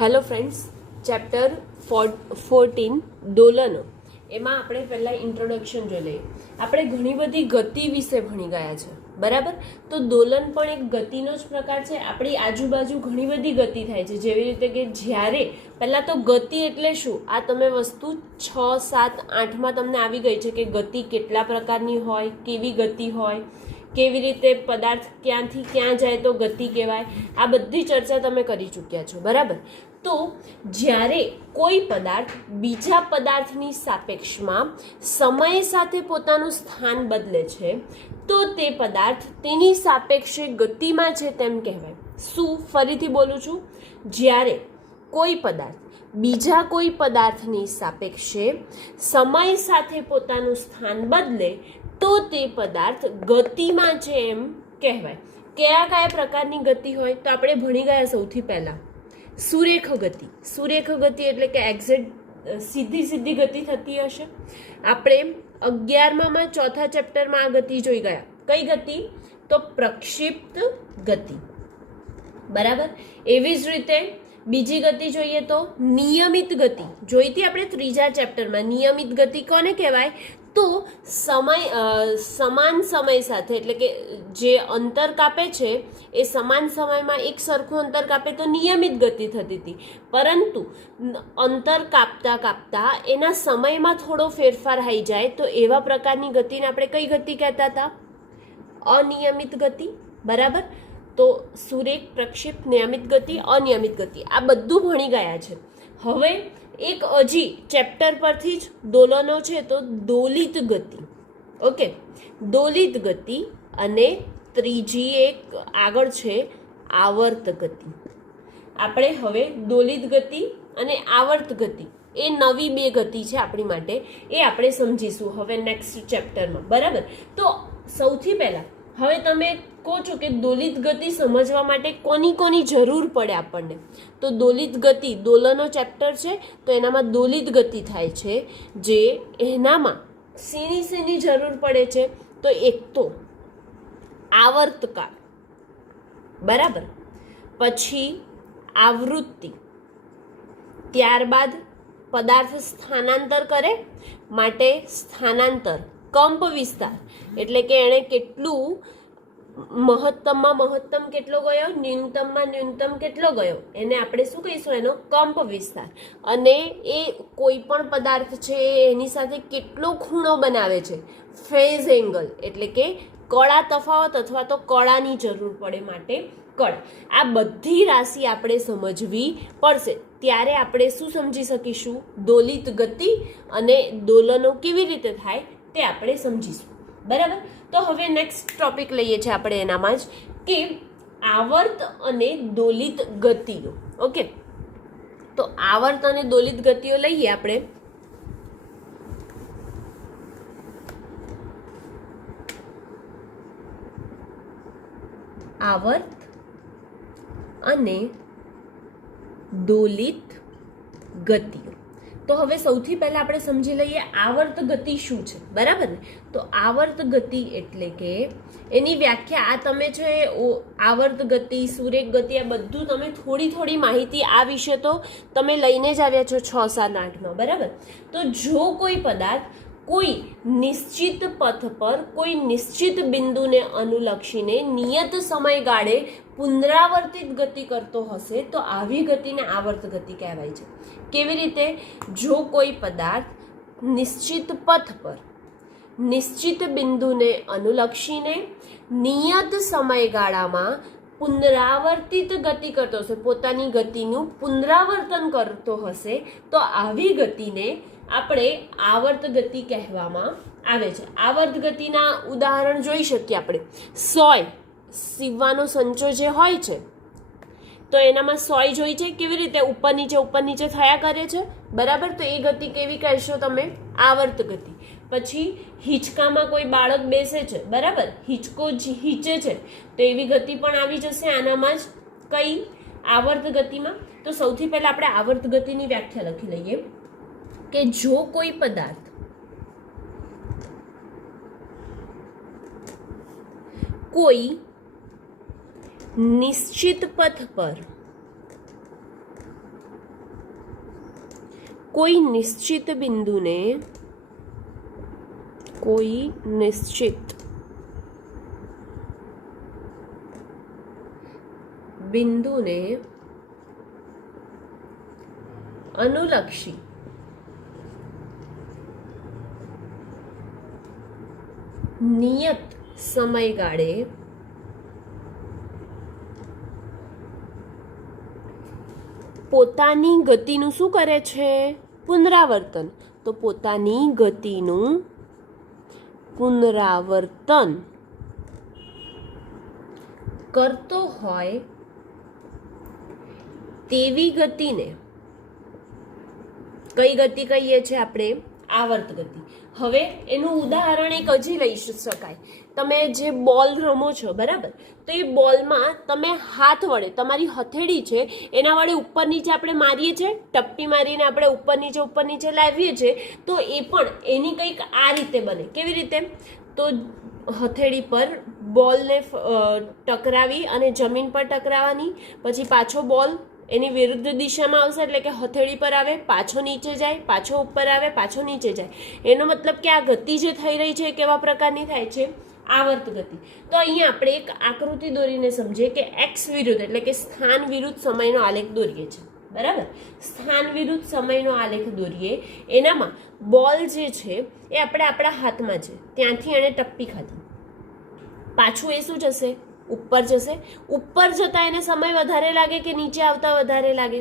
Hello friends, chapter 14 દોલનો એમાં આપણે પહેલાં ઇન્ટ્રોડક્શન જોઈ લઈએ. આપણે ઘણી બધી ગતિ વિશે ભણી ગયા છે, બરાબર. તો દોલન પણ એક ગતિનો જ પ્રકાર છે. આપણી આજુબાજુ ઘણી બધી ગતિ થાય છે, જેવી રીતે કે જ્યારે પહેલાં તો ગતિ એટલે શું, આ તમે વસ્તુ 6, 7, 8માં તમને આવી ગઈ છે કે ગતિ કેટલા પ્રકારની હોય, કેવી ગતિ હોય, કેવી રીતે પદાર્થ ક્યાંથી ક્યાં જાય તો ગતિ કહેવાય. આ બધી ચર્ચા તમે કરી ચૂક્યા છો, બરાબર. તો જ્યારે કોઈ પદાર્થ બીજા પદાર્થની સાપેક્ષમાં સમય સાથે પોતાનું સ્થાન બદલે છે તો તે પદાર્થ તેની સાપેક્ષે ગતિમાં છે તેમ કહેવાય. શું? ફરીથી બોલું છું. જ્યારે કોઈ પદાર્થ બીજા કોઈ પદાર્થની સાપેક્ષે સમય સાથે પોતાનું સ્થાન બદલે તો તે પદાર્થ ગતિમાં છે એમ કહેવાય. કયા કયા પ્રકારની ગતિ હોય તો આપણે ભણી ગયા. સૌથી પહેલા સુરેખ ગતિ. સુરેખ ગતિ એટલે કે એક્ઝેક્ટ સીધી ગતિ થતી હશે. આપણે 11માં ચોથા ચેપ્ટરમાં આ ગતિ જોઈ ગયા. કઈ ગતિ? તો પ્રક્ષિપ્ત ગતિ, બરાબર. એવી જ રીતે બીજી ગતિ જોઈએ તો નિયમિત ગતિ જોઈતી આપણે ત્રીજા ચેપ્ટરમાં. નિયમિત ગતિ કોને કહેવાય? તો સમાન સમય સાથે, એટલે કે જે અંતર કાપે છે એ સમાન સમયમાં એક સરખું અંતર કાપે તો નિયમિત ગતિ થતી હતી. પરંતુ અંતર કાપતા કાપતા એના સમયમાં થોડો ફેરફાર આવી જાય તો એવા પ્રકારની ગતિને આપણે કઈ ગતિ કહેતા હતા? અનિયમિત ગતિ, બરાબર. તો સુરેખ, પ્રક્ષિપ્ત, નિયમિત ગતિ, અનિયમિત ગતિ આ બધું ભણી ગયા છે. હવે એક હજી ચેપ્ટર પરથી જ દોલનો છે તો દોલિત ગતિ. ઓકે, દોલિત ગતિ. અને ત્રીજી એક આગળ છે આવર્ત ગતિ. આપણે હવે દોલિત ગતિ અને આવર્ત ગતિ એ નવી બે ગતિ છે આપણી માટે, એ આપણે સમજીશું હવે નેક્સ્ટ ચેપ્ટરમાં, બરાબર. તો સૌથી પહેલા હવે તમે કહો છો કે દોલિત ગતિ સમજવા માટે કોની કોની જરૂર પડે આપણને? તો દોલિત ગતિ, દોલનો ચેપ્ટર છે તો એનામાં દોલિત ગતિ થાય છે. જે એનામાં શેની જરૂર પડે છે? તો એક તો આવર્તકાળ, બરાબર. પછી આવૃત્તિ, ત્યારબાદ પદાર્થ સ્થાનાંતર કરે માટે સ્થાનાંતર, કંપ વિસ્તાર એટલે કે એણે કેટલું મહત્તમમાં મહત્તમ કેટલો ગયો, ન્યૂનતમમાં ન્યૂનતમ કેટલો ગયો, એને આપણે શું કહીશું? એનો કંપ વિસ્તાર. અને એ કોઈ પણ પદાર્થ છે એની સાથે કેટલો ખૂણો બનાવે છે, ફેઝ એંગલ એટલે કે કળા તફાવત અથવા તો કળાની જરૂર પડે માટે કળ. આ બધી રાશિ આપણે સમજવી પડશે, ત્યારે આપણે શું સમજી શકીશું? દોલિત ગતિ અને દોલનો કેવી રીતે થાય તે આપણે સમજીશું, બરાબર. તો હવે નેક્સ્ટ ટોપિક લઈએ છીએ આપણે એનામાં જ કે આવર્ત અને દોલિત ગતિઓ. ઓકે, તો આવર્ત અને દોલિત ગતિઓ લઈએ આપણે. આવર્ત અને દોલિત ગતિઓ. તો હવે સૌથી પહેલા આપણે સમજી લઈએ આવર્ત ગતિ શું છે, બરાબર ને. તો આવર્ત ગતિ એટલે કે એની વ્યાખ્યા આ તમે છે આવર્ત ગતિ, સુરેખ ગતિ આ બધું તમે થોડી માહિતી આ વિશે તો તમે લઈને જ આવ્યા છો 6, 7, 8માં, બરાબર. તો જો કોઈ પદાર્થ કોઈ નિશ્ચિત પથ પર કોઈ નિશ્ચિત બિંદુને અનુલક્ષીને નિયત સમયગાળે પુનરાવર્તિત ગતિ કરતો હશે તો આવી ગતિને આવર્ત ગતિ કહેવાય છે. કેવી રીતે? જો કોઈ પદાર્થ નિશ્ચિત પથ પર નિશ્ચિત બિંદુને અનુલક્ષીને નિયત સમયગાળામાં પુનરાવર્તિત ગતિ કરતો હશે, પોતાની ગતિનું પુનરાવર્તન કરતો હશે તો આવી ગતિને આપણે આવર્ત ગતિ કહેવામાં આવે છે. આવર્ત ગતિના ઉદાહરણ જોઈ શકીએ આપણે. સોય સીવવાનો સંચો જે હોય છે તો એનામાં સોય જોઈ છે કેવી રીતે ઉપર નીચે થયા કરે છે, બરાબર. તો એ ગતિ કેવી કહેશો તમે? આવર્ત ગતિ. પછી હિંચકામાં કોઈ બાળક બેસે છે, બરાબર, હિંચકો હીચે છે તો એવી ગતિ પણ આવી જશે આનામાં જ. કઈ? આવર્ત ગતિમાં. તો સૌથી પહેલા આપણે આવર્ત ગતિની વ્યાખ્યા લખી લઈએ કે જો કોઈ પદાર્થ કોઈ નિશ્ચિત પથ પર કોઈ નિશ્ચિત બિંદુને અનુલક્ષી નિયત સમયગાળે પોતાની ગતિનું શું કરે છે? પુનરાવર્તન. તો પોતાની ગતિનું પુનરાવર્તન કરતો હોય તેવી ગતિને કઈ ગતિ કહીએ છીએ આપણે? આવર્ત ગતિ. હવે એનું ઉદાહરણ એક હજી લઈ શકાય. તમે જે બોલ રમો છો, બરાબર, તો એ બોલમાં તમે હાથ વડે, તમારી હથેળી છે એના વડે ઉપર નીચે આપણે મારીએ છીએ, ટપ્પી મારીને આપણે ઉપર નીચે લાવીએ છીએ, તો એ પણ એની કંઈક આ રીતે બને. કેવી રીતે? તો હથેળી પર બોલને ટકરાવી અને જમીન પર ટકરાવવાની, પછી પાછો બોલ એની વિરુદ્ધ દિશામાં આવશે, એટલે કે હથેળી પર આવે, પાછો નીચે જાય, પાછો ઉપર આવે, પાછો નીચે જાય. એનો મતલબ કે આ ગતિ જે થઈ રહી છે એ કેવા પ્રકારની થાય છે? આવર્ત ગતિ. તો અહીંયા આપણે એક આકૃતિ દોરીને સમજીએ કે એક્સ વિરુદ્ધ એટલે કે સ્થાન વિરુદ્ધ સમયનો આલેખ દોરીએ છીએ, બરાબર. સ્થાન વિરુદ્ધ સમયનો આલેખ દોરીએ, એનામાં બોલ જે છે એ આપણે આપણા હાથમાં છે, ત્યાંથી એણે ટપ્પી ખાધી, પાછું એ શું જશે? ઉપર જશે. ઉપર જતા એને સમય વધારે લાગે કે નીચે આવતા વધારે લાગે?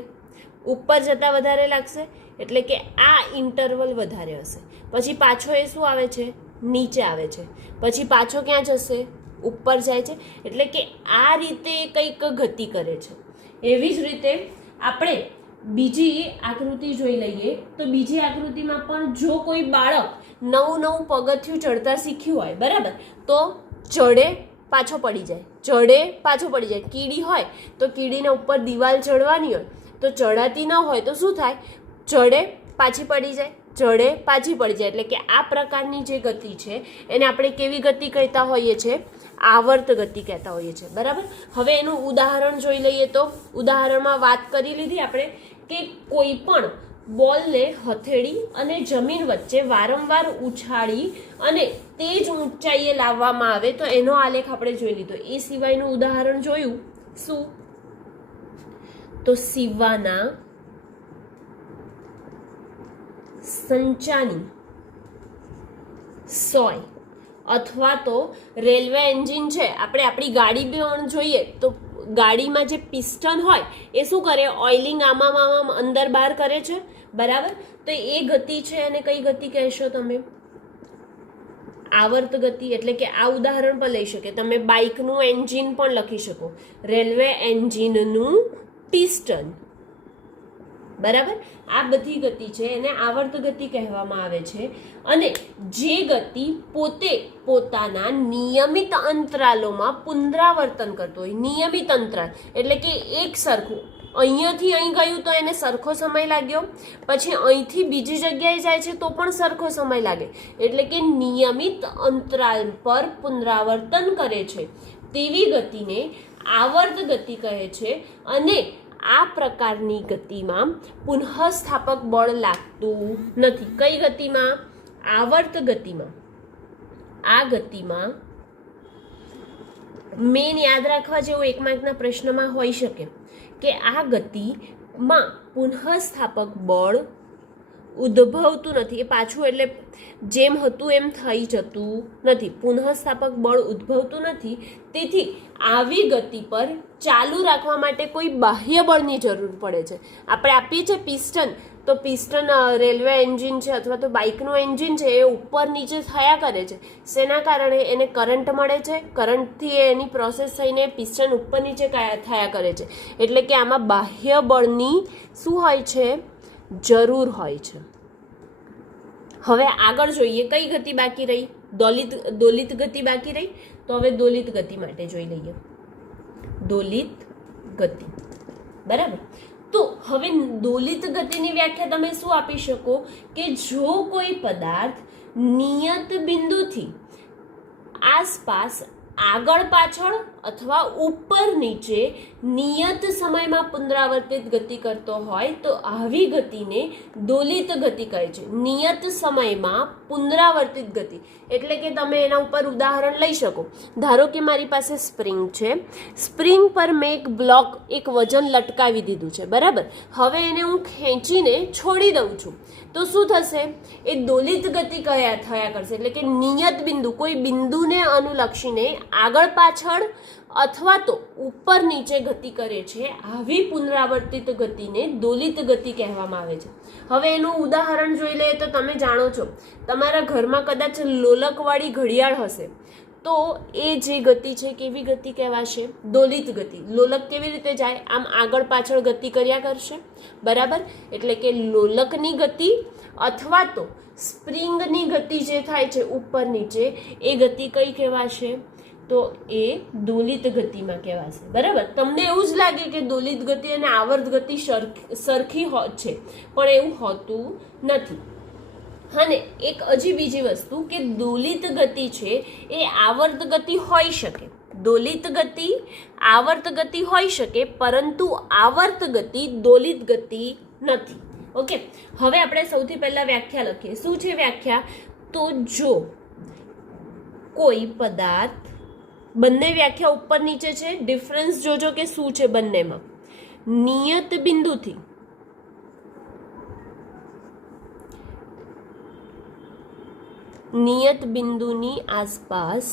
ઉપર જતા વધારે લાગશે, એટલે કે આ ઇન્ટરવલ વધારે હશે. પછી પાછો એ શું આવે છે? નીચે આવે છે. પછી પાછો ક્યાં જશે? ઉપર જાય છે. એટલે કે આ રીતે કંઈક ગતિ કરે છે. એવી જ રીતે આપણે બીજી આકૃતિ જોઈ લઈએ. તો બીજી આકૃતિમાં પણ જો કોઈ બાળક નવું પગથિયું ચડતા શીખ્યું હોય, બરાબર, તો ચડે પાછો પડી જાય, ચડે પાછો પડી જાય. કીડી હોય તો કીડીને ઉપર દિવાલ ચડવાની હોય તો ચડાતી ન હોય તો શું થાય? ચડે પાછી પડી જાય, ચડે પાછી પડી જાય. એટલે કે આ પ્રકારની જે ગતિ છે એને આપણે કેવી ગતિ કહેતા હોઈએ છીએ? આવર્ત ગતિ કહેતા હોઈએ છીએ, બરાબર. હવે એનું ઉદાહરણ જોઈ લઈએ. તો ઉદાહરણમાં વાત કરી લીધી આપણે કે કોઈ પણ બોલને હથેળી અને જમીન વચ્ચે વારંવાર ઉછાળી અને તે જ ઊંચાઈએ લાવવામાં આવે તો એનો આલેખ આપણે જોઈ લીધો. એ સિવાયનું ઉદાહરણ જોયું. શું? તો શિવાના સંચાની સોય અથવા તો રેલવે એન્જિન છે. આપણે આપણી ગાડી પણ જોઈએ તો ગાડીમાં જે પિસ્ટન હોય એ શું કરે? ઓઇલિંગ આમાં અંદર બહાર કરે છે, બરાબર. તો એ ગતિ છે અને કઈ ગતિ કહેશો તમે? આવર્ત ગતિ. એટલે કે આ ઉદાહરણ પણ લઈ શકે. તમે બાઇકનું એન્જિન પણ લખી શકો, રેલવે એન્જિનનું પિસ્ટન, બરાબર. આ બધી ગતિ છે એને આવર્ત ગતિ કહેવામાં આવે છે. અને જે ગતિ પોતે પોતાના નિયમિત અંતરાલોમાં પુનરાવર્તન કરતો હોય. નિયમિત અંતરાલ એટલે કે એક સરખું, અહીંયાથી અહીં ગયું તો એને સરખો સમય લાગ્યો, પછી અહીંથી બીજી જગ્યાએ જાય છે તો પણ સરખો સમય લાગે. એટલે કે નિયમિત અંતરાલ પર પુનરાવર્તન કરે છે તેવી ગતિને આવર્ત ગતિ કહે છે. અને આ પ્રકારની ગતિમાં પુનઃસ્થાપક બળ લાગતું નથી. કઈ ગતિમાં? આવર્ત ગતિમાં. આ ગતિમાં મેન યાદ રાખવા જેવું એક માર્કના પ્રશ્નમાં હોઈ શકે કે આ ગતિમાં પુનઃસ્થાપક બળ ઉદ્ભવતું નથી. એ પાછું એટલે જેમ હતું એમ થઈ જતું નથી. પુનઃસ્થાપક બળ ઉદ્ભવતું નથી. તેથી આવી ગતિ પર ચાલુ રાખવા માટે કોઈ બાહ્ય બળની જરૂર પડે છે. આપણે આપીએ છીએ પિસ્ટન, તો પિસ્ટન રેલવે એન્જિન છે અથવા તો બાઇકનું એન્જિન છે એ ઉપર નીચે થયા કરે છે. શેના કારણે? એને કરંટ મળે છે. કરંટથી એની પ્રોસેસ થઈને પિસ્ટન ઉપર નીચે થયા કરે છે. એટલે કે આમાં બાહ્ય બળની શું હોય છે? જરૂર હોય છે. હવે આગળ જોઈએ કઈ ગતિ બાકી રહી? દોલિત ગતિ બાકી રહી. તો હવે દોલિત ગતિ માટે જોઈ લઈએ. દોલિત ગતિ, બરાબર. તો હવે દોલિત ગતિની વ્યાખ્યા તમે શું આપી શકો કે જો કોઈ પદાર્થ નિયત બિંદુથી આસપાસ આગળ પાછળ અથવા ઉપર નીચે નિયત સમયમાં પુનરાવર્તિત ગતિ કરતો હોય તો આવી ગતિને દોલિત ગતિ કહે છે. નિયત સમયમાં પુનરાવર્તિત ગતિ એટલે કે તમે એના ઉપર ઉદાહરણ લઈ શકો. ધારો કે મારી પાસે સ્પ્રિંગ છે, સ્પ્રિંગ પર મેં એક બ્લોક, એક વજન લટકાવી દીધું છે, બરાબર. હવે એને હું ખેંચીને છોડી દઉં છું તો શું થશે? એ દોલિત ગતિ થયા કરશે. એટલે કે નિયત બિંદુ, કોઈ બિંદુને અનુલક્ષીને આગળ પાછળ અથવા તો ઉપર નીચે ગતિ કરે છે, આવી પુનરાવર્તિત ગતિને દોલિત ગતિ કહેવામાં આવે છે. હવે એનું ઉદાહરણ જોઈ લઈએ તો તમે જાણો છો, તમારા ઘરમાં કદાચ લોલકવાળી ઘડિયાળ હશે તો એ જે ગતિ છે કેવી ગતિ કહેવાશે? દોલિત ગતિ. લોલક કેવી રીતે જાય? આમ આગળ પાછળ ગતિ કર્યા કરશે, બરાબર. એટલે કે લોલકની ગતિ અથવા તો સ્પ્રિંગની ગતિ જે થાય છે ઉપર નીચે, એ ગતિ કઈ કહેવાશે? તો એ દોલિત ગતિમાં કહેવાશે, બરાબર. તમને એવું જ લાગે કે દોલિત ગતિ અને આવર્ત ગતિ સરખી છે, પણ એવું હોતું નથી. અને એક હજી બીજી વસ્તુ કે દોલિત ગતિ છે એ આવર્ત ગતિ હોઈ શકે, દોલિત ગતિ આવર્ત ગતિ હોઈ શકે, પરંતુ આવર્ત ગતિ દોલિત ગતિ નથી. ઓકે, હવે આપણે સૌથી પહેલા વ્યાખ્યા લખીએ. શું છે વ્યાખ્યા? તો જો કોઈ પદાર્થ, બંને વ્યાખ્યા ઉપર નીચે છે, ડિફરન્સ જોજો કે શું છે બંનેમાં. નિયત બિંદુથી નિયત બિંદુની આસપાસ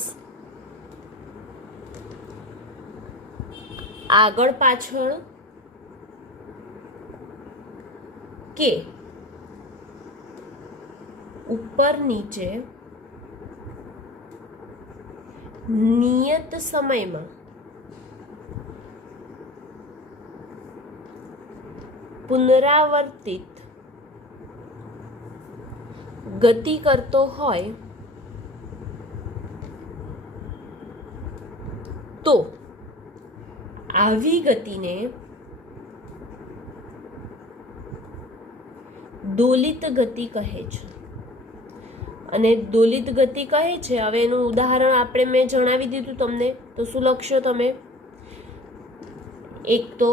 આગળ પાછળ કે ઉપર નીચે નિયત સમયમાં પુનરાવર્તિત ગતિ કરતો હોય તો આવી ગતિને દોલિત ગતિ કહે છે. અને દોલિત ગતિ કહે છે, હવે એનું ઉદાહરણ આપણે મેં જણાવી દીધું તમને, તો શું લખશો તમે? એક તો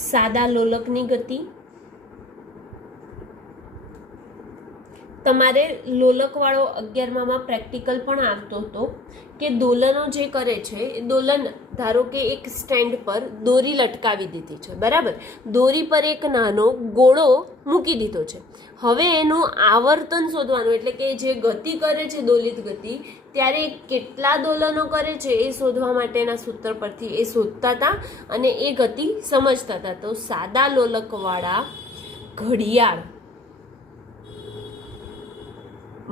સાદા લોલકની ગતિ. તમારે લોલકવાળો 11માં પ્રેક્ટિકલ પણ આવતો હતો કે દોલનો જે કરે છે એ દોલન, ધારો કે એક સ્ટેન્ડ પર દોરી લટકાવી દીધી છે, બરાબર. દોરી પર એક નાનો ગોળો મૂકી દીધો છે. હવે એનું આવર્તન શોધવાનું, એટલે કે જે ગતિ કરે છે દોલિત ગતિ, ત્યારે કેટલા દોલનો કરે છે એ શોધવા માટેના સૂત્ર પરથી એ શોધતા હતા અને એ ગતિ સમજતા હતા. તો સાદા લોલકવાળા ઘડિયાળ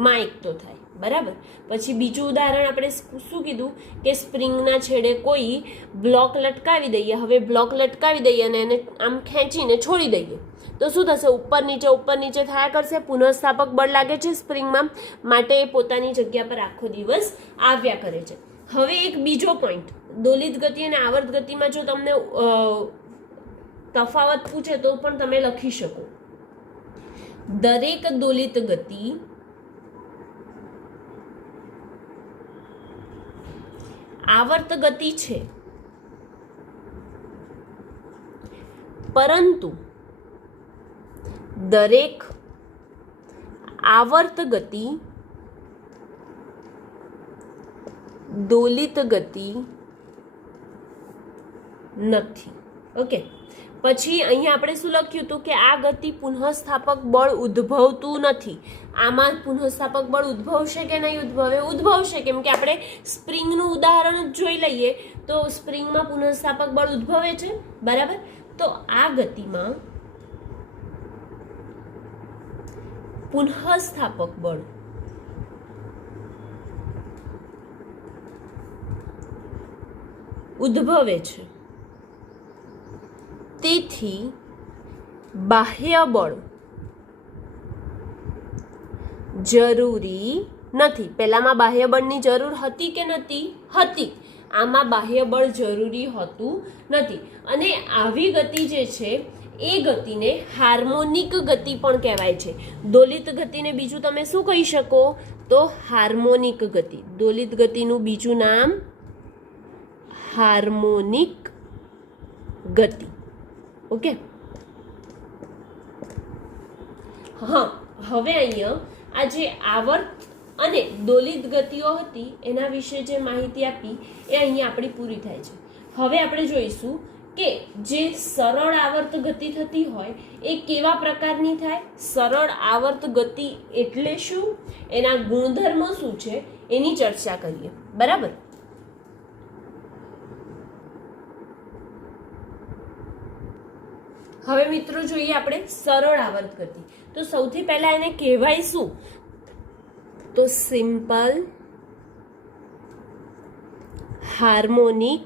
માં એક તો થાય, બરાબર. પછી બીજું ઉદાહરણ આપણે શું કીધું કે સ્પ્રિંગના છેડે કોઈ બ્લોક લટકાવી દઈએ. હવે બ્લોક લટકાવી દઈએ અને એને આમ ખેંચીને છોડી દઈએ તો શું થશે? ઉપર નીચે થયા કરશે. પુનઃસ્થાપક બળ લાગે છે સ્પ્રિંગમાં, માટે એ પોતાની જગ્યા પર આખો દિવસ આવ્યા કરે છે. હવે એક બીજો પોઈન્ટ, દોલિત ગતિ અને આવર્ત ગતિમાં જો તમને તફાવત પૂછે તો પણ તમે લખી શકો. દરેક દોલિત ગતિ આવર્ત ગતિ છે, પરંતુ દરેક આવર્ત ગતિ દોલિત ગતિ નથી. ઓકે, પછી અહીંયા આપણે શું લખ્યું હતું કે આ ગતિ પુનઃસ્થાપક બળ ઉદ્ભવતું નથી. આમાં પુનઃસ્થાપક બળ ઉદ્ભવશે કે નહીં ઉદ્ભવે? ઉદ્ભવશે, કેમ કે આપણે સ્પ્રિંગનું ઉદાહરણ જોઈ લઈએ તો સ્પ્રિંગમાં પુનઃસ્થાપક બળ ઉદ્ભવે છે, બરાબર. તો આ ગતિમાં પુનઃસ્થાપક બળ ઉદ્ભવે છે, તેથી બાહ્ય બળ જરૂરી નથી. પહેલામાં બાહ્ય બળની જરૂર હતી કે નથી? હતી. આમાં બાહ્ય બળ જરૂરી હોતું નથી. અને આવી ગતિ જે છે એ ગતિને હાર્મોનિક ગતિ પણ કહેવાય છે. દોલિત ગતિને બીજું તમે શું કહી શકો? તો હાર્મોનિક ગતિ. દોલિત ગતિનું બીજું નામ હાર્મોનિક ગતિ. ઓકે, હા, હવે અહીંયા આ જે આવર્ત અને દોલિત ગતિઓ હતી એના વિશે જે માહિતી આપી એ અહીંયા આપણી પૂરી થાય છે. હવે આપણે જોઈશું કે જે સરળ આવર્ત ગતિ થતી હોય એ કેવા પ્રકારની થાય. સરળ આવર્ત ગતિ એટલે શું, એના ગુણધર્મો શું છે એની ચર્ચા કરીએ. બરાબર, હવે મિત્રો જોઈએ આપણે સરળ આવર્ત ગતિ. તો સૌથી પહેલા એને કહેવાય શું, તો સિમ્પલ હાર્મોનિક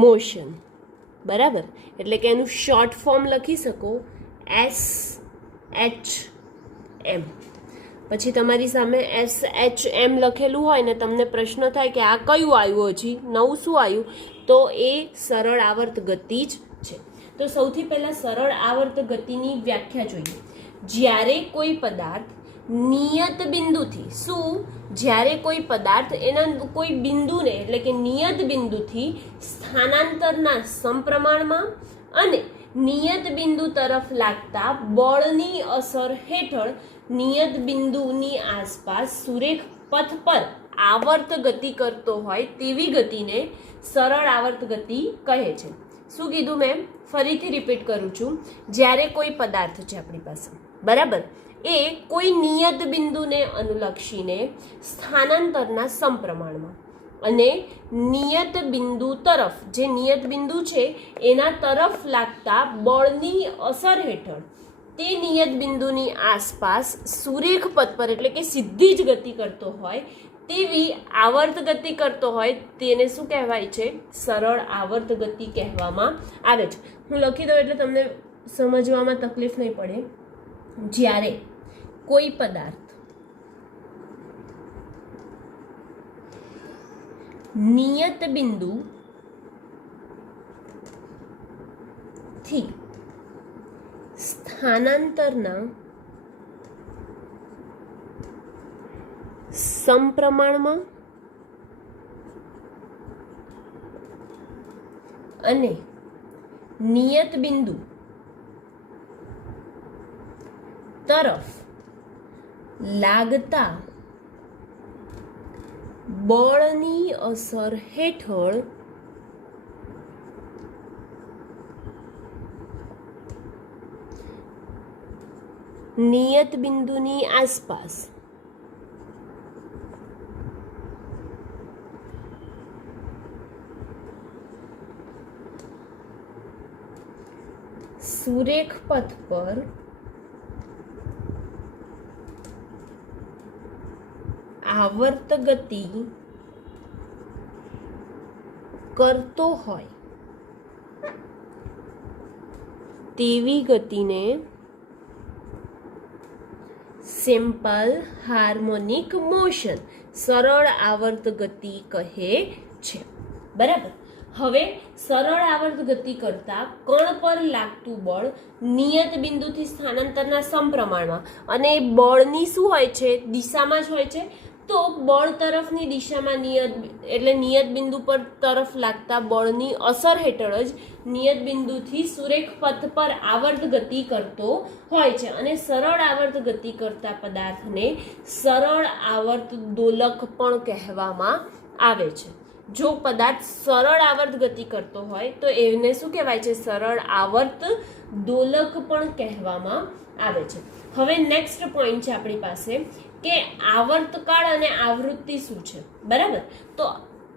મોશન. બરાબર, એટલે કે એનું શોર્ટ ફોર્મ લખી શકો SHM. પછી તમારી સામે SHM લખેલું હોય ને તમને પ્રશ્ન થાય કે આ કયું આવ્યું, હજી નવું શું આવ્યું, તો એ સરળ આવર્ત ગતિ જ છે. તો સૌથી પહેલા સરળ આવર્ત ગતિની વ્યાખ્યા જોઈએ. જ્યારે કોઈ પદાર્થ નિયત બિંદુથી, શું, જ્યારે કોઈ પદાર્થ એના કોઈ બિંદુને એટલે કે નિયત બિંદુથી સ્થાનાંતરના સમપ્રમાણમાં અને નિયત બિંદુ તરફ લાગતા બળની અસર હેઠળ નિયત બિંદુની આસપાસ સુરેખ પથ પર આવર્ત ગતિ કરતો હોય તેવી ગતિને સરળ આવર્ત ગતિ કહે છે. શું કીધું મેં, ફરીથી રિપીટ કરું છું. જ્યારે કોઈ પદાર્થ છે આપણી પાસે, બરાબર, એ કોઈ નિયત બિંદુને અનુલક્ષીને સ્થાનાંતરના સમપ્રમાણમાં અને નિયત બિંદુ તરફ, જે નિયત બિંદુ છે એના તરફ લાગતા બળની અસર હેઠળ તે નિયત બિંદુની આસપાસ સુરેખ પથ પર એટલે કે સીધી જ ગતિ કરતો હોય તેવી આવર્ત ગતિ કરતો હોય તેને શું કહેવાય છે, સરળ આવર્ત ગતિ કહેવામાં આવે છે. હું લખી દઉં એટલે તમને સમજવામાં તકલીફ નહીં પડે. જ્યારે કોઈ પદાર્થ નિયત બિંદુ થી સ્થાનાંતરના સમપ્રમાણમાં અને નિયત બિંદુ તરફ લાગતા બળની અસર હેઠળ નિયત બિંદુની આસપાસ સુરેખ પથ પર આવર્ત ગતિ કરતો હોય તેવી ગતિને સિમ્પલ હાર્મોનિક મોશન, સરળ આવર્ત ગતિ કહે છે. બરાબર, હવે સરળ આવર્ત ગતિ કરતા કણ પર લાગતું બળ નિયત બિંદુથી સ્થાનાંતરના સમપ્રમાણમાં અને બળની શું હોય છે, દિશામાં જ હોય છે. તો બળ તરફની દિશામાં નિયત બિંદુ પર તરફ લાગતા બળની અસર હેઠળ જ નિયત બિંદુથી સુરેખ પથ પર આવર્ત ગતિ કરતો હોય છે. અને સરળ આવર્ત ગતિ કરતા પદાર્થને સરળ આવર્ત દોલક પણ કહેવામાં આવે છે. જો પદાર્થ સરળ આવર્ત ગતિ કરતો હોય તો એને શું કહેવાય છે, સરળ આવર્ત દોલક પણ કહેવામાં આવે છે. હવે નેક્સ્ટ પોઈન્ટ છે આપણી પાસે કે આવર્તકાળ અને આવૃત્તિ શું છે. બરાબર, તો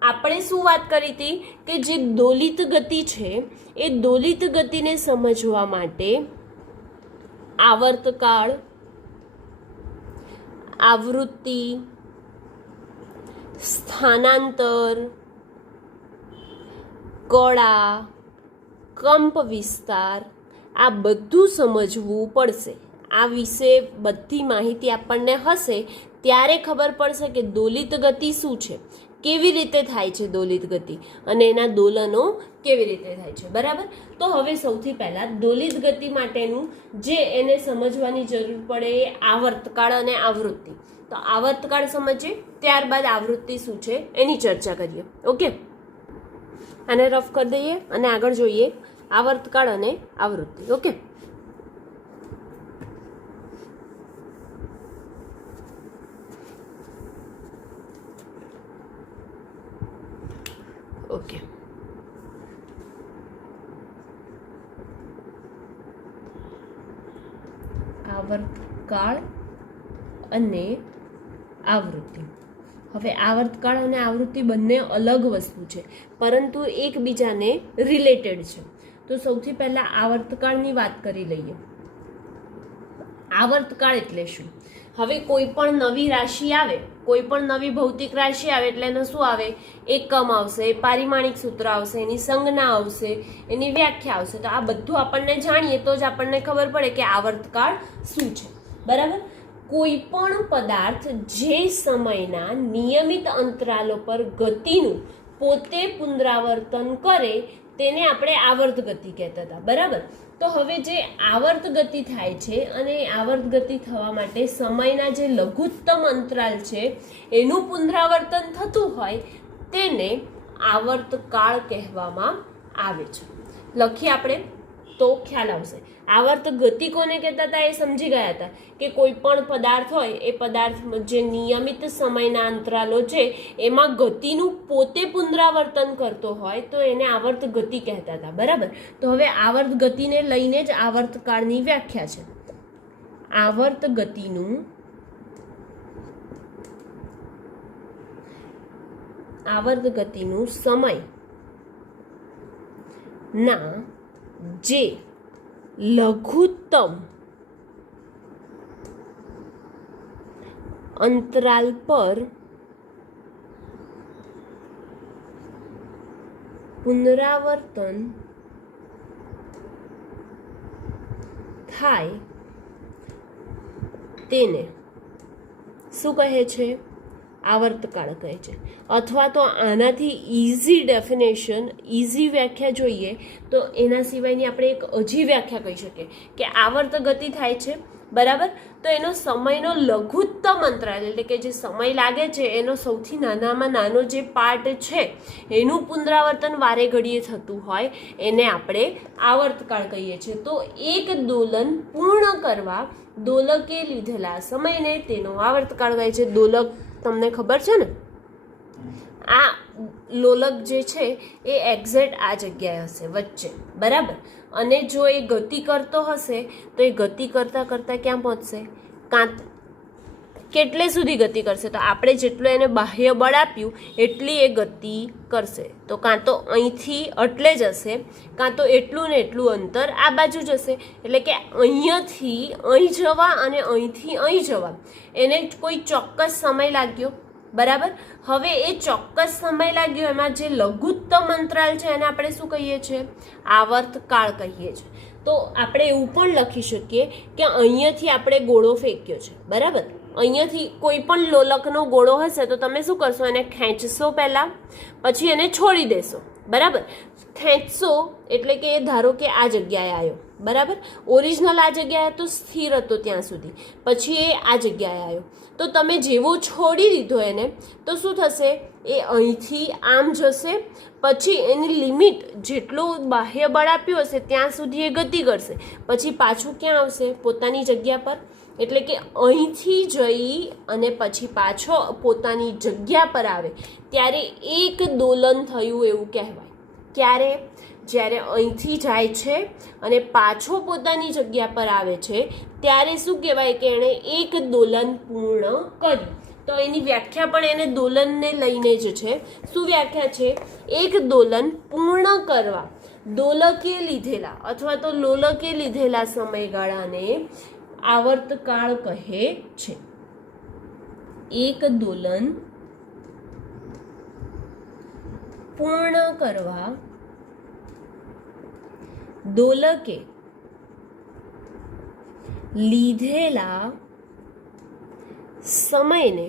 આપણે શું વાત કરી હતી કે જે દોલિત ગતિ છે એ દોલિત ગતિને સમજવા માટે આવર્તકાળ, આવૃત્તિ, સ્થાનાંતર, કળા, કંપ વિસ્તાર આ બધું સમજવું પડશે. આ વિશે બધી માહિતી આપણને હશે ત્યારે ખબર પડશે કે દોલિત ગતિ શું છે, કેવી રીતે થાય છે દોલિત ગતિ અને એના દોલનો કેવી રીતે થાય છે, બરાબર. તો હવે સૌથી પહેલા દોલિત ગતિ માટેનું જે એને સમજવાની જરૂર પડે એ આવર્તકાળ અને આવૃત્તિ. તો આવર્તકાળ સમજીએ, ત્યારબાદ આવૃત્તિ શું છે એની ચર્ચા કરીએ. ઓકે, આને રફ કરી દઈએ અને આગળ જોઈએ આવર્તકાળ અને આવૃત્તિ. Okay, okay. આવર્તકાળ અને આવૃત્તિ. હવે આવર્તકાળ અને આવૃત્તિ બંને અલગ વસ્તુ છે, પરંતુ એકબીજાને રિલેટેડ છે. તો સૌથી પહેલા આવર્તકાળની વાત કરી લઈએ. આવર્તકાળ એટલે શું? હવે કોઈ પણ નવી રાશિ આવે, કોઈ પણ નવી ભૌતિક રાશિ આવે એટલે એનો શું આવે? એકમ આવશે, પારિમાણિક સૂત્ર આવશે, એની સંજ્ઞા આવશે, એની વ્યાખ્યા આવશે. તો આ બધું આપણને જાણીએ તો જ આપણને ખબર પડે કે આવર્તકાળ શું છે, બરાબર. કોઈ પણ પદાર્થ જે સમયના નિયમિત અંતરાલો પર ગતિનું પોતે પુનરાવર્તન કરે તેને આપણે આવર્ત ગતિ કહેતા હતા, બરાબર. તો હવે જે આવર્ત ગતિ થાય છે અને આવર્ત ગતિ થવા માટે સમયના જે લઘુત્તમ અંતરાલ છે એનું પુનરાવર્તન થતું હોય તેને આવર્તકાળ કહેવામાં આવે છે. લખીએ આપણે તો ખ્યાલ આવશે. આવર્ત ગતિ કોને કહેતા હતા એ સમજી ગયા હતા કે કોઈ પણ પદાર્થ હોય એ પદાર્થ જે નિયમિત સમયના અંતરાલો છે એમાં ગતિનું પોતે પુનરાવર્તન કરતો હોય તો એને આવર્ત ગતિ કહેતા હતા, બરાબર. તો હવે આવર્ત ગતિને લઈને જ આવર્તકાળની વ્યાખ્યા છે. આવર્ત ગતિનું સમય ના જે લઘુત્તમ અંતરાલ પર પુનરાવર્તન થાય તેને શું કહે છે? આવર્તકાળ કહે છે. અથવા તો આનાથી ઇઝી ડેફિનેશન, ઇઝી વ્યાખ્યા જોઈએ તો એના સિવાયની આપણે એક હજી વ્યાખ્યા કહી શકીએ કે આવર્ત ગતિ થાય છે, બરાબર. તો એનો સમયનો લઘુત્તમ અંતરાલ એટલે કે જે સમય લાગે છે એનો સૌથી નાનામાં નાનો જે પાર્ટ છે એનું પુનરાવર્તન વારે ઘડીએ થતું હોય એને આપણે આવર્તકાળ કહીએ છીએ. તો એક દોલન પૂર્ણ કરવા દોલકે લીધેલા સમયને તેનો આવર્તકાળ કહે છે. દોલક તમને ખબર છે ને, આ લોલક જે છે એ એક્ઝેક્ટ આ જગ્યાએ હશે વચ્ચે, બરાબર. અને જો એ ગતિ કરતો હશે તો એ ગતિ કરતાં કરતાં ક્યાં પહોંચશે? કેટલે સુધી ગતિ કરશે? તો આપણે જેટલું એને બાહ્ય બળ આપ્યું એટલી એ ગતિ કરશે. તો કાં તો અહીંથી એટલે જ હશે, કાં તો એટલું ને એટલું અંતર આ બાજુ જશે. એટલે કે અહીંયાથી અહીં જવા અને અહીંથી અહીં જવા એને કોઈ ચોક્કસ સમય લાગ્યો, બરાબર. હવે એ ચોક્કસ સમય લાગ્યો એમાં જે લઘુત્તમ અંતરાલ છે એને આપણે શું કહીએ છીએ? આવર્તકાળ કહીએ છીએ. તો આપણે એવું પણ લખી શકીએ કે અહીંયાથી આપણે ગોળો ફેંક્યો છે, બરાબર. અહીંયાથી કોઈ પણ લોલકનો ગોળો હશે તો તમે શું કરશો? એને ખેંચશો પહેલાં, પછી એને છોડી દેશો, બરાબર. ખેંચશો એટલે કે એ ધારો કે આ જગ્યાએ આવ્યો, બરાબર. ઓરિજિનલ આ જગ્યાએ તો સ્થિર હતો ત્યાં સુધી, પછી એ આ જગ્યાએ આવ્યો. તો તમે જેવો છોડી દીધો એને તો શું થશે? એ અહીંથી આમ જશે, પછી એની લિમિટ જેટલું બાહ્ય બળ આપ્યું હશે ત્યાં સુધી એ ગતિ કરશે, પછી પાછું ક્યાં આવશે? પોતાની જગ્યા પર. એટલે કે અહીંથી જઈ અને પછી પાછો પોતાની જગ્યા પર આવે ત્યારે એક દોલન થયું એવું કહેવાય. ક્યારે? જ્યારે અહીંથી જાય છે અને પાછો પોતાની જગ્યા પર આવે છે ત્યારે શું કહેવાય? કે એણે એક દોલન પૂર્ણ કર્યું. તો એની વ્યાખ્યા પણ એને દોલનને લઈને જ છે. શું વ્યાખ્યા છે? એક દોલન પૂર્ણ કરવા દોલકે લીધેલા અથવા તો લોલકે લીધેલા સમયગાળાને આવર્તકાળ કહે છે. એક દોલન પૂર્ણ કરવા દોલકે લીધેલા સમયને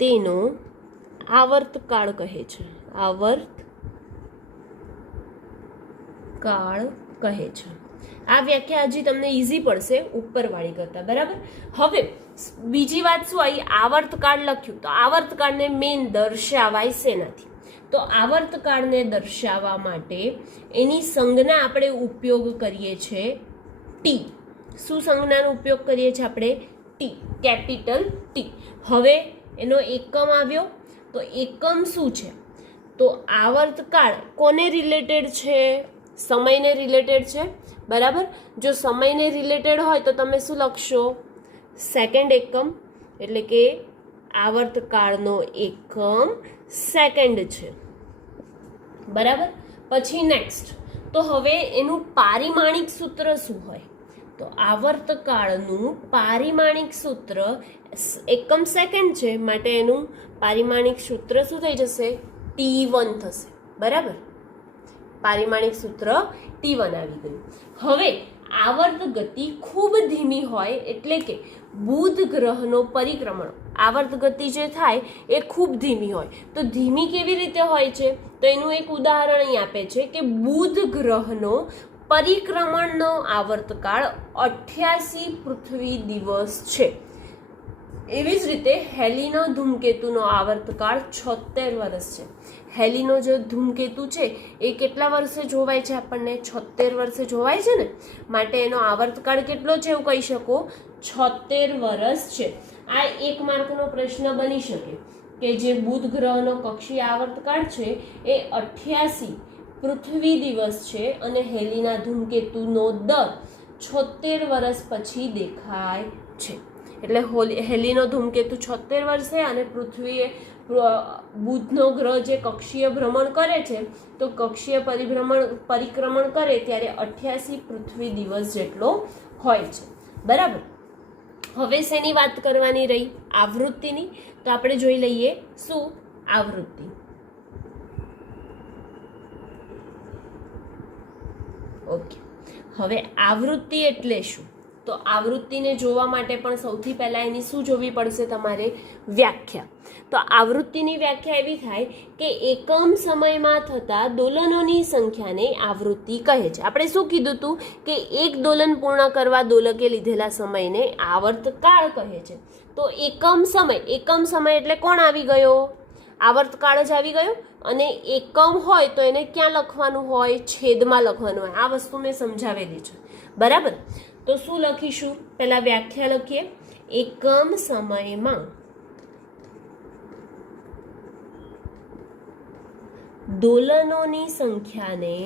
તેનો આવર્તકાળ કહે છે. આવર્તકાળ કહે છે. આ વ્યાખ્યા હજી તમને ઈઝી પડશે ઉપરવાળી કરતા. બરાબર. હવે બીજી વાત શું આવી? આવર્તકાળ લખ્યું તો આવર્તકાળને મેન દર્શાવાય શેનાથી? તો આવર્તકાળને દર્શાવવા માટે એની સંજ્ઞા આપણે ઉપયોગ કરીએ છીએ ટી. શું સંજ્ઞાનો ઉપયોગ કરીએ છીએ આપણે? T, capital T. હવે એનો એકમ આવ્યો તો એકમ શું છે? તો આવર્તકાળ કોને રિલેટેડ છે? સમયને રિલેટેડ છે. બરાબર. જો સમયને રિલેટેડ હોય તો તમે શું લખશો? સેકન્ડ એકમ, એટલે કે આવર્તકાળનો એકમ સેકન્ડ છે. બરાબર. પછી નેક્સ્ટ, તો હવે એનું પારિમાણિક સૂત્ર શું હોય? તો આવર્તકાળનું પારિમાણિક સૂત્ર એકમ સેકન્ડ છે, માટે એનું પારિમાણિક સૂત્ર શું થઈ જશે? T1 થશે. બરાબર. પારિમાણિક સૂત્ર T1 આવી ગયું. હવે આવર્ત ગતિ ખૂબ ધીમી હોય, એટલે કે બુધ ગ્રહનો પરિક્રમણ, આવર્ત ગતિ જે થાય એ ખૂબ ધીમી હોય. તો ધીમી કેવી રીતે હોય છે? તો એનું એક ઉદાહરણ અહીં આપે છે કે બુધ ગ્રહનો પરિક્રમણનો આવર્તકાળ 88 પૃથ્વી દિવસ છે. એવી જ રીતે હેલીનો ધૂમકેતુનો આવર્તકાળ 76 વર્ષ છે. હેલીનો જે ધૂમકેતુ છે એ કેટલા વર્ષે જોવાય છે? આપણને 76 વર્ષે જોવાય છે ને, માટે એનો આવર્તકાળ કેટલો છે એવું કહી શકો? 76 વર્ષ છે. આ 1 માર્કનો પ્રશ્ન બની શકે કે જે બુધ ગ્રહનો કક્ષીય આવર્તકાળ છે એ 88 પૃથ્વી દિવસ છે અને હેલીના ધૂમકેતુનો દર 76 વર્ષ પછી દેખાય છે. એટલે હેલીનો ધૂમકેતુ 76 વર્ષે અને પૃથ્વીએ બુધનો ગ્રહ જે કક્ષીય ભ્રમણ કરે છે તો કક્ષીય પરિક્રમણ કરે ત્યારે 88 પૃથ્વી દિવસ જેટલો હોય છે. બરાબર. હવે શેની વાત કરવાની રહી? આવૃત્તિની. તો આપણે જોઈ લઈએ શું આવૃત્તિ. ઓકે. હવે આવૃત્તિ એટલે શું? તો આવૃત્તિને જોવા માટે પણ સૌથી પહેલા એની શું જોવી પડશે? તમારે વ્યાખ્યા. તો આવૃત્તિની વ્યાખ્યા એવી થાય કે એકમ સમયમાં થતા દોલનોની સંખ્યાને આવૃત્તિ કહે છે. આપણે શું કીધું હતું કે એક દોલન પૂર્ણ કરવા દોલકે લીધેલા સમયને આવર્તકાળ કહે છે. તો એકમ સમય એટલે કોણ આવી ગયો? આવર્તકાળ જ આવી ગયો. અને એકમ હોય તો એને ક્યાં લખવાનું હોય? છેદમાં લખવાનું હોય. આ વસ્તુ મેં સમજાવેલી છે. બરાબર. તો શું લખીશું? પહેલા વ્યાખ્યા લખીએ. એકમ સમયમાં દોલનોની સંખ્યાને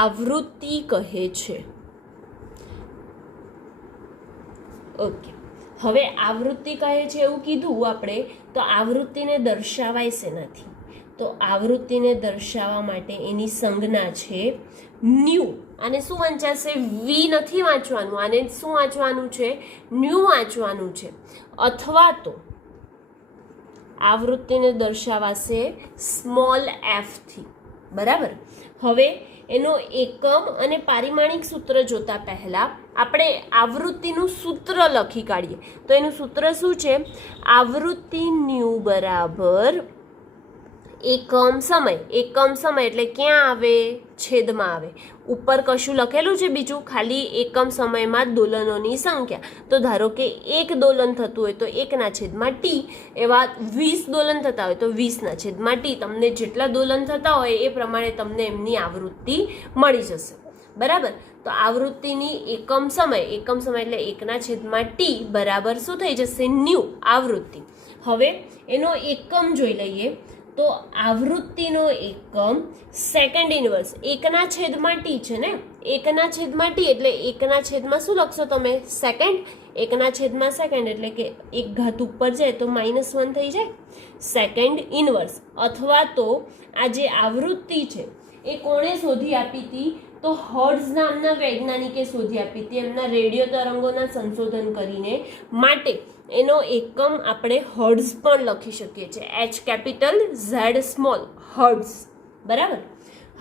આવૃત્તિ કહે છે. ઓકે. હવે આવૃત્તિ કહે છે એવું કીધું આપણે, તો આવૃત્તિને દર્શાવાય શેનાથી? તો આવૃત્તિને દર્શાવવા માટે એની સંજ્ઞા છે ન્યુ. આને શું વંચાશે? વી નથી વાંચવાનું, આને શું વાંચવાનું છે? ન્યુ વાંચવાનું છે. અથવા તો આવૃત્તિને દર્શાવાશે સ્મોલ એફ થી. બરાબર. હવે એનો એકમ અને પારિમાણિક સૂત્ર જોતા પહેલા આપણે આવૃત્તિનું સૂત્ર લખી કાઢીએ. તો એનું સૂત્ર શું છે? આવૃત્તિ ન્યુ બરાબર એકમ સમય. એકમ સમય એટલે ક્યાં આવે? છેદમાં આવે. ઉપર કશું લખેલું છે બીજું? ખાલી એકમ સમયમાં દોલનોની સંખ્યા. તો ધારો કે 1 દોલન થતું હોય તો 1/t. એવા 20 દોલન થતા હોય તો 20/t. તમને જેટલા દોલન થતા હોય એ પ્રમાણે તમને એમની આવૃત્તિ મળી જશે. બરાબર. તો આવૃત્તિની એકમ સમય એટલે 1/t બરાબર શું થઈ જશે? ન્યુ આવૃત્તિ. હવે એનો એકમ જોઈ લઈએ. તો આવૃત્તિનો એકમ સેકન્ડ ઇનવર્સ 1/t છે ને. 1/t એટલે 1/, શું લખશો તમે? સેકન્ડ. 1/2 એટલે કે 1 ઘાત ઉપર જાય તો -1 થઈ જાય. Second inverse. અથવા તો આ જે આવૃત્તિ છે એ કોણે શોધી આપી હતી? તો હર્ટ્ઝ નામના વૈજ્ઞાનિકે શોધી આપી હતી એમના રેડિયો તરંગોના સંશોધન કરીને. માટે એનો એકમ આપણે હર્ટ્ઝ પણ લખી શકીએ છીએ. H capital Z small, hertz. બરાબર.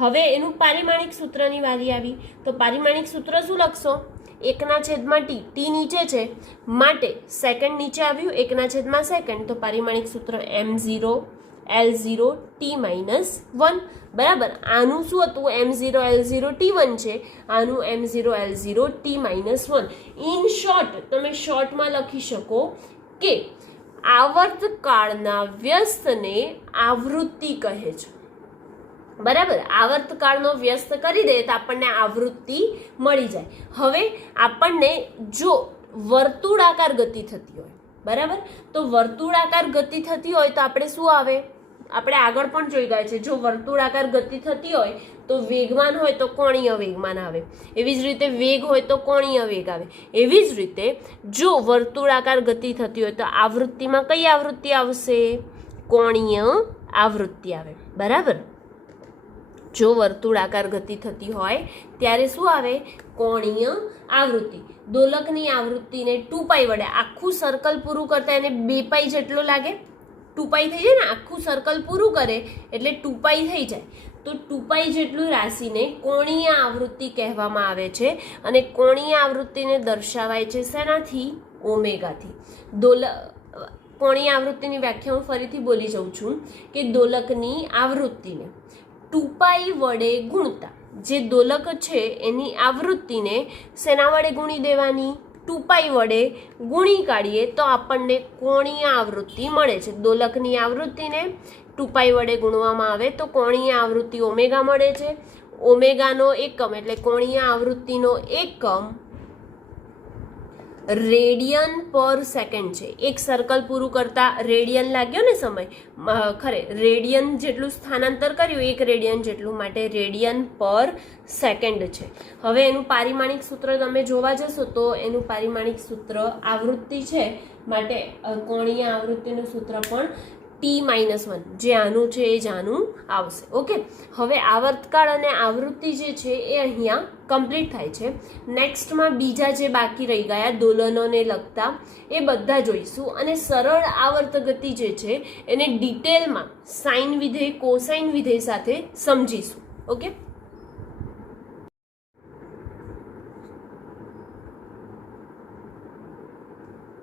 હવે એનું પારિમાણિક સૂત્રની વારી આવી. તો પારિમાણિક સૂત્ર શું લખશો? એકના છેદમાં ટી, ટી નીચે છે માટે સેકન્ડ નીચે આવ્યું, એકના છેદમાં સેકન્ડ, તો પારિમાણિક સૂત્ર m0 L0 t-1, બરાબર. આનું શું હતું, m0 L0 t1 છે, આનું m0 L0 t-1. In short તમે શોર્ટમાં લખી શકો કે આવર્તકાળના વ્યસ્તને આવૃત્તિ કહે છે, બરાબર. આવર્તકાળનો વ્યસ્ત કરી દે તો આપણને આવૃત્તિ મળી જાય. હવે આપણને જો વર્તુળાકાર ગતિ થતી હોય, બરાબર, તો વર્તુળાકાર ગતિ થતી હોય તો આપણે શું આવે, આપણે આગળ પણ જોઈ ગયા છે, જો વર્તુળાકાર ગતિ થતી હોય તો વેગમાન હોય તો કોણીય વેગમાન આવે, એવી જ રીતે વેગ હોય તો કોણીય વેગ આવે. એવી જ રીતે જો વર્તુળાકાર ગતિ થતી હોય તો આવૃત્તિમાં કઈ આવૃત્તિ આવશે, કોણીય આવૃત્તિ આવે, બરાબર. જો વર્તુળાકાર ગતિ થતી હોય ત્યારે શું આવે, કોણીય આવૃત્તિ. દોલકની આવૃત્તિને 2π વડે આખું સર્કલ પૂરું કરતા એને 2π જેટલો લાગે, 2π થઈ જાય ને, આખું સર્કલ પૂરું કરે એટલે 2π થઈ જાય, તો 2π જેટલું રાશિને કોણીય આવૃત્તિ કહેવામાં આવે છે. અને કોણીય આવૃત્તિને દર્શાવાય છે શેનાથી, ઓમેગાથી. કોણીય આવૃત્તિની વ્યાખ્યા હું ફરીથી બોલી જાઉં છું કે દોલકની આવૃત્તિને 2π વડે ગુણતા, જે દોલક છે એની આવૃત્તિને શેના વડે ગુણી દેવાની, 2π વડે ગુણી કાઢીએ તો આપણને કોણીય આવૃત્તિ મળે છે. દોલકની આવૃત્તિને 2π વડે ગુણવામાં આવે તો કોણીય આવૃત્તિ ઓમેગા મળે છે. ઓમેગાનો એકમ એટલે કોણીય આવૃત્તિનો એકમ રેડિયન પર સેકન્ડ છે. એક સર્કલ પૂરું કરતા રેડિયન લાગ્યો ને સમય, ખરે રેડિયન જેટલું સ્થાનાંતર કર્યું, 1 રેડિયન જેટલું, માટે રેડિયન પર સેકન્ડ છે. હવે એનું પારિમાણિક સૂત્ર તમે જોવા જશો તો એનું પારિમાણિક સૂત્ર આવૃત્તિ છે, માટે કોણીય આવૃત્તિનું સૂત્ર પણ t-1, જે આનું છે એ જ આનું આવશે. ઓકે, હવે આવર્તકાળ અને આવૃત્તિ જે છે એ અહીંયા કમ્પ્લીટ થાય છે. નેક્સ્ટમાં બીજા જે બાકી રહી ગયા દોલનોને લગતા એ બધા જોઈશું, અને સરળ આવર્ત ગતિ જે છે એને ડિટેલમાં સાઇન વિધેય, કોસાઇન વિધેય સાથે સમજીશું. ઓકે.